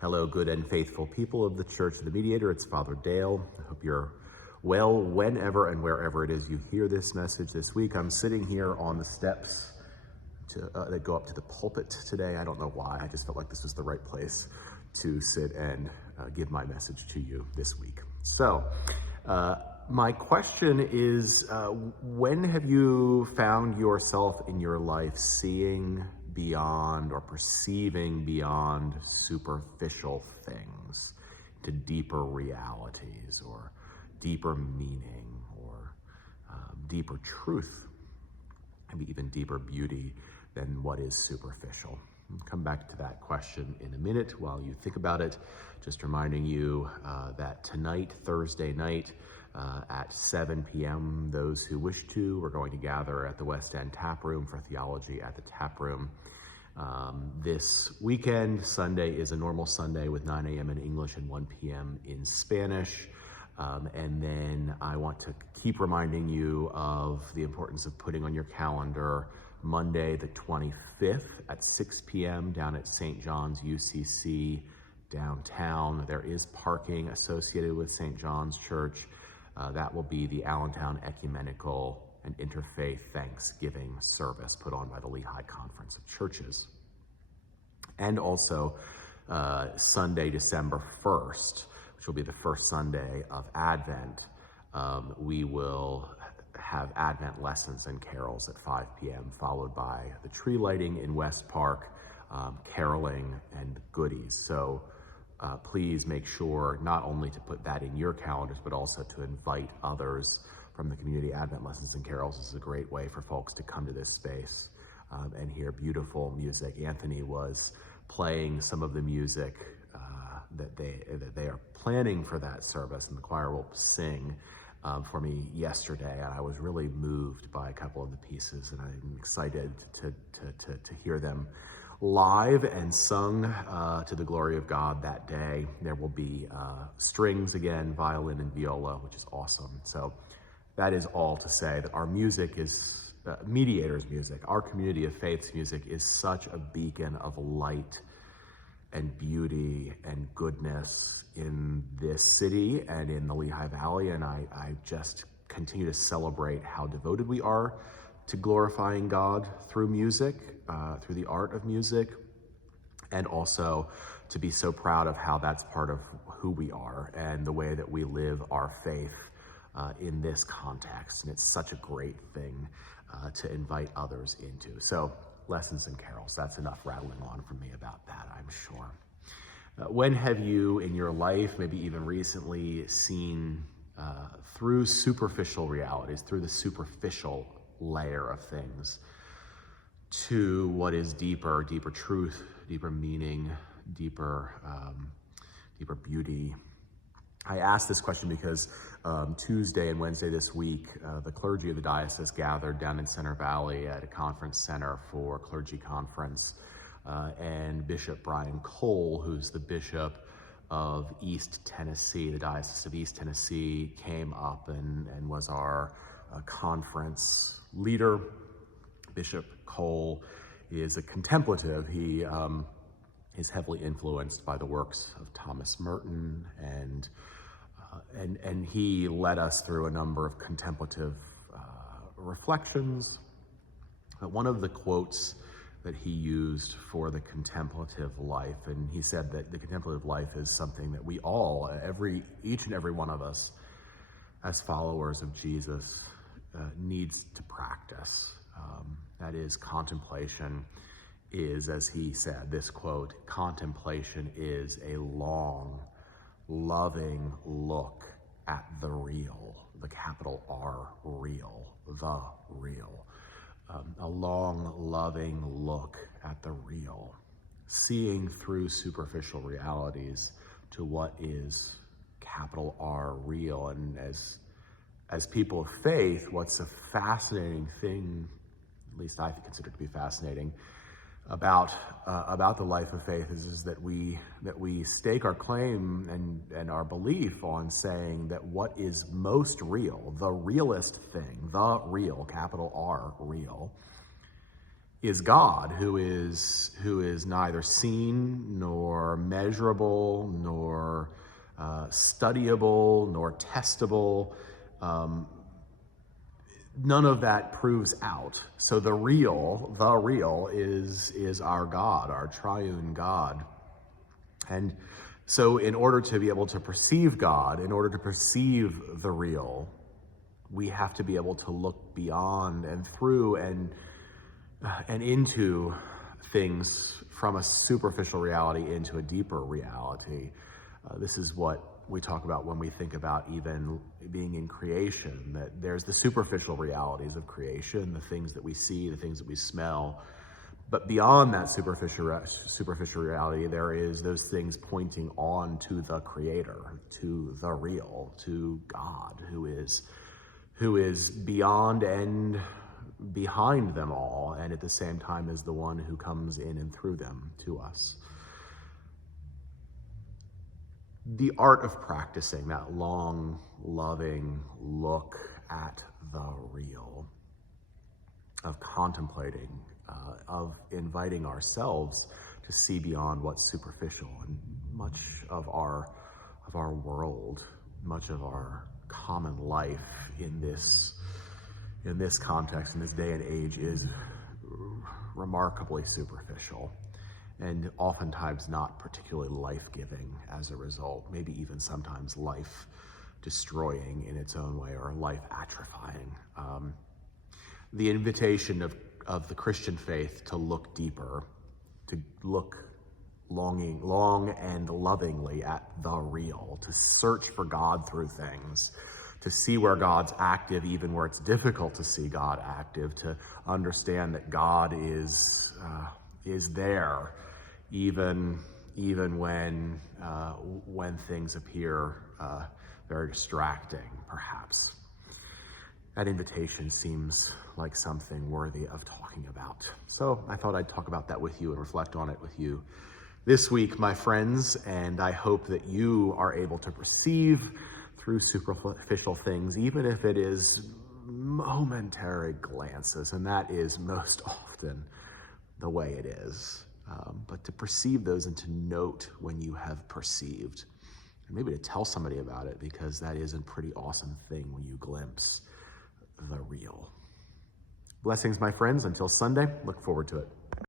Hello, good and faithful people of the Church of the Mediator. It's Father Dale. I hope you're well whenever and wherever it is you hear this message this week. I'm sitting here on the steps that go up to the pulpit today. I don't know why. I just felt like this was the right place to sit and give my message to you this week. So, my question is, when have you found yourself in your life seeing beyond or perceiving beyond superficial things to deeper realities or deeper meaning or deeper truth, maybe even deeper beauty than what is superficial? I'll come back to that question in a minute while you think about it. Just reminding you that tonight, Thursday night, at 7 p.m., those who wish to, we're going to gather at the West End Tap Room for Theology at the Tap Room. This weekend, Sunday is a normal Sunday with 9 a.m. in English and 1 p.m. in Spanish. And then I want to keep reminding you of the importance of putting on your calendar Monday the 25th at 6 p.m. down at St. John's UCC downtown. There is parking associated with St. John's Church. That will be the Allentown Ecumenical and Interfaith Thanksgiving service put on by the Lehigh Conference of Churches. And also Sunday, December 1st, which will be the first Sunday of Advent, we will have Advent lessons and carols at 5 p.m., followed by the tree lighting in West Park, caroling and goodies. So please make sure not only to put that in your calendars, but also to invite others from the community. Advent lessons and carols is a great way for folks to come to this space and hear beautiful music. Anthony was playing some of the music that they are planning for that service, and the choir will sing for me yesterday, and I was really moved by a couple of the pieces, and I'm excited to hear them live and sung to the glory of God that day. There will be strings again, violin and viola, which is awesome. So that is all to say that our music is Mediator's music. Our community of faith's music is such a beacon of light and beauty and goodness in this city and in the Lehigh Valley. And I just continue to celebrate how devoted we are to glorifying God through music, through the art of music, and also to be so proud of how that's part of who we are and the way that we live our faith in this context. And it's such a great thing to invite others into. So lessons and carols, that's enough rattling on from me about that, I'm sure. When have you in your life, maybe even recently, seen through superficial realities, through the superficial layer of things, to what is deeper truth, deeper meaning, deeper beauty? I asked this question because Tuesday and Wednesday this week, the clergy of the diocese gathered down in Center Valley at a conference center for clergy conference, and Bishop Brian Cole, who's the bishop of East Tennessee, the Diocese of East Tennessee, came up and was our conference leader. Bishop Cole is a contemplative. He is heavily influenced by the works of Thomas Merton, and he led us through a number of contemplative reflections. But one of the quotes that he used for the contemplative life, and he said that the contemplative life is something that we all, each and every one of us, as followers of Jesus, needs to practice. That is, contemplation is, as he said, this quote, contemplation is a long, loving look at the real, the capital R, real, the real. A long, loving look at the real, seeing through superficial realities to what is capital R, real. And as people of faith, what's a fascinating thing, at least I consider to be fascinating, about the life of faith is that we stake our claim and our belief on saying that what is most real, the realest thing, the real, capital R, real, God, who is neither seen nor measurable nor studyable nor testable. None of that proves out. So the real is our God, our triune God. And so in order to be able to perceive God, in order to perceive the real, we have to be able to look beyond and through and into things from a superficial reality into a deeper reality. This is what we talk about when we think about even being in creation, that there's the superficial realities of creation, the things that we see, the things that we smell. But beyond that superficial reality, there is those things pointing on to the Creator, to the real, to God, who is beyond and behind them all, and at the same time is the one who comes in and through them to us. The art of practicing that long, loving look at the real, of contemplating, of inviting ourselves to see beyond what's superficial. And much of our world, much of our common life in this context, in this day and age, is remarkably superficial, and oftentimes not particularly life-giving as a result, maybe even sometimes life-destroying in its own way, or life-atrophying. The invitation of the Christian faith to look deeper, to look long and lovingly at the real, to search for God through things, to see where God's active, even where it's difficult to see God active, to understand that God is there, even when things appear very distracting, perhaps. That invitation seems like something worthy of talking about. So I thought I'd talk about that with you and reflect on it with you this week, my friends, and I hope that you are able to perceive through superficial things, even if it is momentary glances, and that is most often the way it is. But to perceive those and to note when you have perceived, and maybe to tell somebody about it, because that is a pretty awesome thing when you glimpse the real. Blessings, my friends. Until Sunday, look forward to it.